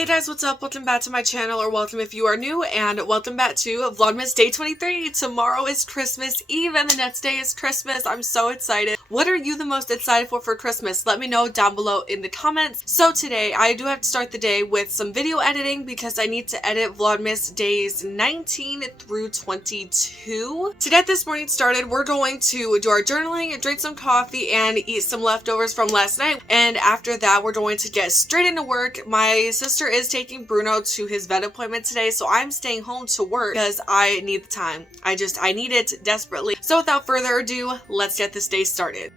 Hey guys, what's up? Welcome back to my channel, or welcome if you are new, and welcome back to Vlogmas Day 23. Tomorrow is Christmas Eve and the next day is Christmas. I'm so excited. What are you the most excited for Christmas? Let me know down below in the comments. So today, I do have to start the day with some video editing because I need to edit Vlogmas days 19 through 22. To get this morning started, we're going to do our journaling, drink some coffee, and eat some leftovers from last night. And after that, we're going to get straight into work. My sister is taking Bruno to his vet appointment today, so I'm staying home to work because I need the time. I need it desperately. So without further ado, let's get this day started.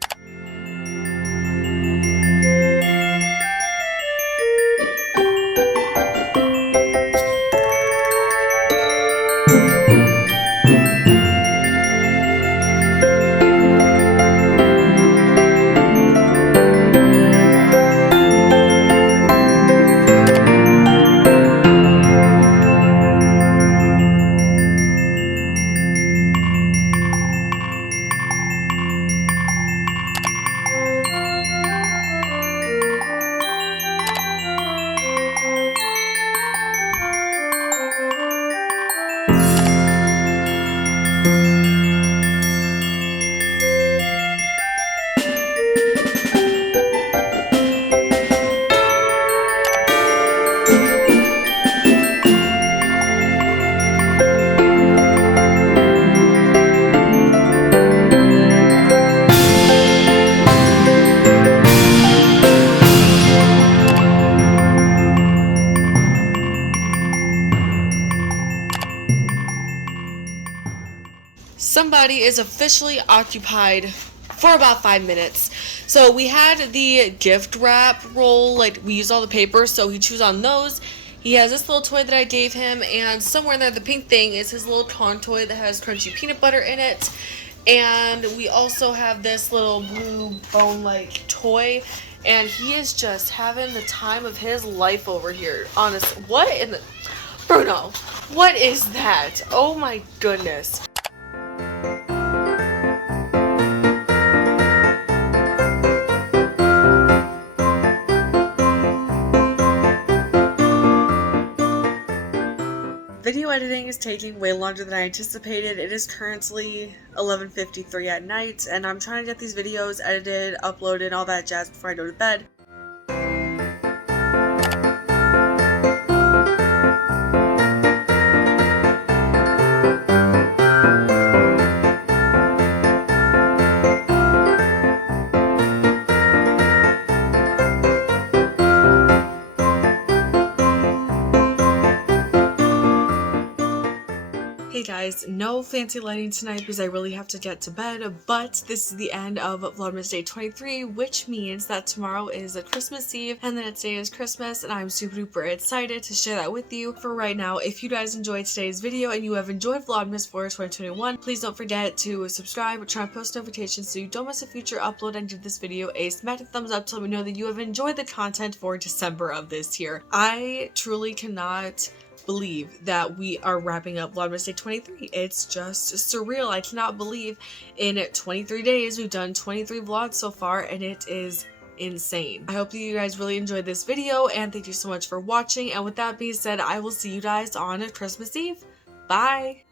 Somebody is officially occupied for about 5 minutes. So we had the gift wrap roll, like we used all the papers, so he chews on those. He has this little toy that I gave him, and somewhere in there, the pink thing is his little con toy that has crunchy peanut butter in it. And we also have this little blue bone-like toy, and he is just having the time of his life over here. Honestly, what in the... Bruno, what is that? Oh my goodness. Video editing is taking way longer than I anticipated. It is currently 11:53 at night, and I'm trying to get these videos edited, uploaded, all that jazz before I go to bed. Hey guys, no fancy lighting tonight because I really have to get to bed, but this is the end of Vlogmas Day 23, which means that tomorrow is a Christmas Eve and the next day is Christmas, and I'm super duper excited to share that with you. For right now, if you guys enjoyed today's video and you have enjoyed Vlogmas for 2021, please don't forget to subscribe, turn on post notifications so you don't miss a future upload, and give this video a smack thumbs up to let me know that you have enjoyed the content for December of this year. I truly cannot believe that we are wrapping up Vlogmas Day 23. It's just surreal. I cannot believe in 23 days we've done 23 vlogs so far, and it is insane. I hope that you guys really enjoyed this video, and thank you so much for watching. And with that being said, I will see you guys on Christmas Eve. Bye!